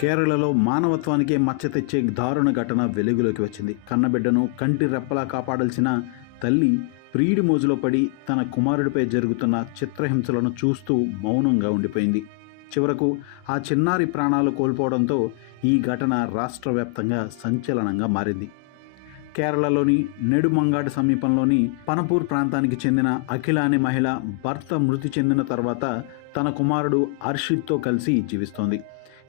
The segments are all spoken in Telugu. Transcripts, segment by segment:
కేరళలో మానవత్వానికే మచ్చ తెచ్చే దారుణ ఘటన వెలుగులోకి వచ్చింది. కన్నబిడ్డను కంటి రెప్పలా కాపాడాల్సిన తల్లి ప్రియుడి మోజులో పడి తన కుమారుడిపై జరుగుతున్న చిత్రహింసలను చూస్తూ మౌనంగా ఉండిపోయింది. చివరకు ఆ చిన్నారి ప్రాణాలు కోల్పోవడంతో ఈ ఘటన రాష్ట్ర వ్యాప్తంగా సంచలనంగా మారింది. కేరళలోని నెడుమంగాడ్ సమీపంలోని పనపూర్ ప్రాంతానికి చెందిన అఖిల అనే మహిళ భర్త మృతి చెందిన తర్వాత తన కుమారుడు అర్షిద్తో కలిసి జీవిస్తోంది.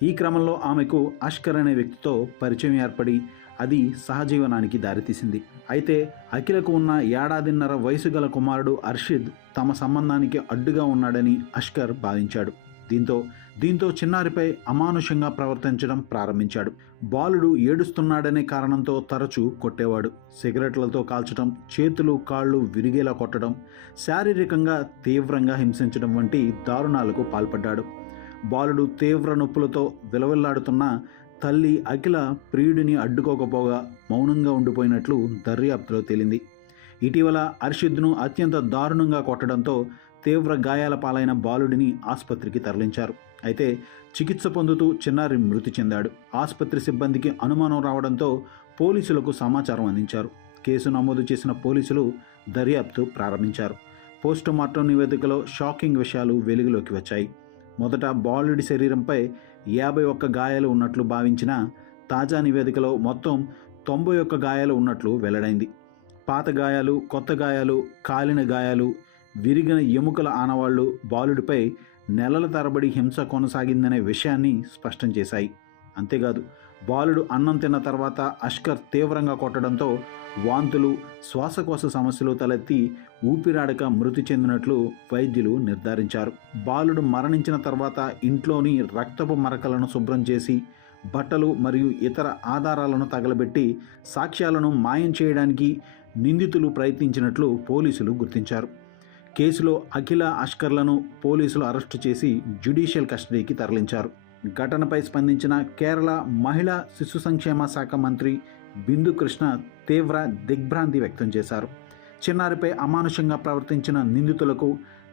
ఈ క్రమంలో ఆమెకు అష్కర్ అనే వ్యక్తితో పరిచయం ఏర్పడి అది సహజీవనానికి దారితీసింది. అయితే అఖిలకు ఉన్న ఏడాదిన్నర వయసు గల కుమారుడు అర్షిద్ తమ సంబంధానికి అడ్డుగా ఉన్నాడని అష్కర్ భావించాడు. దీంతో చిన్నారిపై అమానుషంగా ప్రవర్తించడం ప్రారంభించాడు. బాలుడు ఏడుస్తున్నాడనే కారణంతో తరచూ కొట్టేవాడు. సిగరెట్లతో కాల్చడం, చేతులు కాళ్ళు విరిగేలా కొట్టడం, శారీరకంగా తీవ్రంగా హింసించడం వంటి దారుణాలకు పాల్పడ్డాడు. బాలుడు తీవ్ర నొప్పులతో విలవిల్లాడుతున్న తల్లి అఖిల ప్రియుడిని అడ్డుకోకపోగా మౌనంగా ఉండిపోయినట్లు దర్యాప్తులో తేలింది. ఇటీవల అర్షిద్ను అత్యంత దారుణంగా కొట్టడంతో తీవ్ర గాయాల పాలైన బాలుడిని ఆసుపత్రికి తరలించారు. అయితే చికిత్స పొందుతూ చిన్నారి మృతి చెందాడు. ఆసుపత్రి సిబ్బందికి అనుమానం రావడంతో పోలీసులకు సమాచారం అందించారు. కేసు నమోదు చేసిన పోలీసులు దర్యాప్తు ప్రారంభించారు. పోస్టుమార్టం నివేదికలో షాకింగ్ విషయాలు వెలుగులోకి వచ్చాయి. మొదట బాలుడి శరీరంపై 51 గాయాలు ఉన్నట్లు భావించిన తాజా నివేదికలో మొత్తం 91 గాయాలు ఉన్నట్లు వెల్లడైంది. పాత గాయాలు, కొత్త గాయాలు, కాలిన గాయాలు, విరిగిన ఎముకల ఆనవాళ్లు బాలుడిపై నెలల తరబడి హింస కొనసాగిందనే విషయాన్ని స్పష్టం చేశాయి. అంతేకాదు, బాలుడు అన్నం తిన్న తర్వాత అష్కర్ తీవ్రంగా కొట్టడంతో వాంతులు, శ్వాసకోశ సమస్యలు తలెత్తి ఊపిరాడక మృతి చెందినట్లు వైద్యులు నిర్ధారించారు. బాలుడు మరణించిన తర్వాత ఇంట్లోని రక్తపు మరకలను శుభ్రం చేసి బట్టలు మరియు ఇతర ఆధారాలను తగలబెట్టి సాక్ష్యాలను మాయం చేయడానికి నిందితులు ప్రయత్నించినట్లు పోలీసులు గుర్తించారు. కేసులో అఖిల, అష్కర్లను పోలీసులు అరెస్టు చేసి జ్యుడిషియల్ కస్టడీకి తరలించారు. ఘటనపై స్పందించిన కేరళ మహిళా శిశు సంక్షేమ శాఖ మంత్రి బిందు కృష్ణ తీవ్ర దిగ్భ్రాంతి వ్యక్తం చేశారు. చిన్నారిపై అమానుషంగా ప్రవర్తించిన నిందితులకు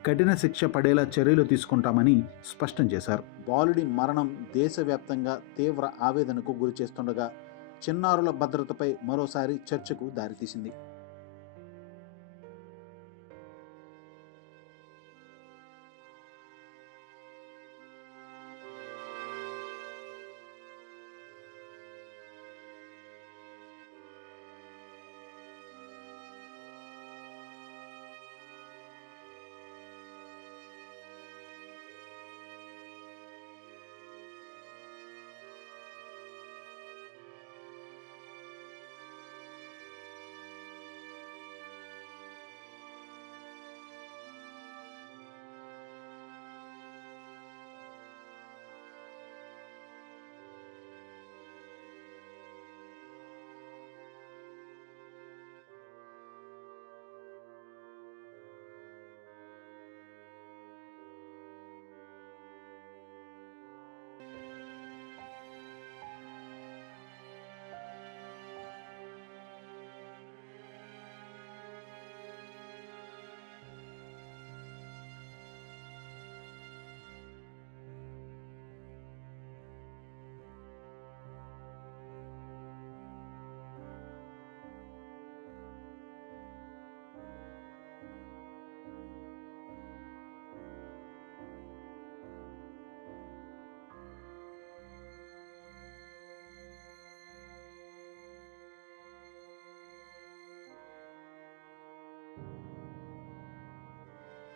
కఠిన శిక్ష పడేలా చర్యలు తీసుకుంటామని స్పష్టం చేశారు. బాలుడి మరణం దేశవ్యాప్తంగా తీవ్ర ఆవేదనకు గురి చేస్తుండగా చిన్నారుల భద్రతపై మరోసారి చర్చకు దారితీసింది.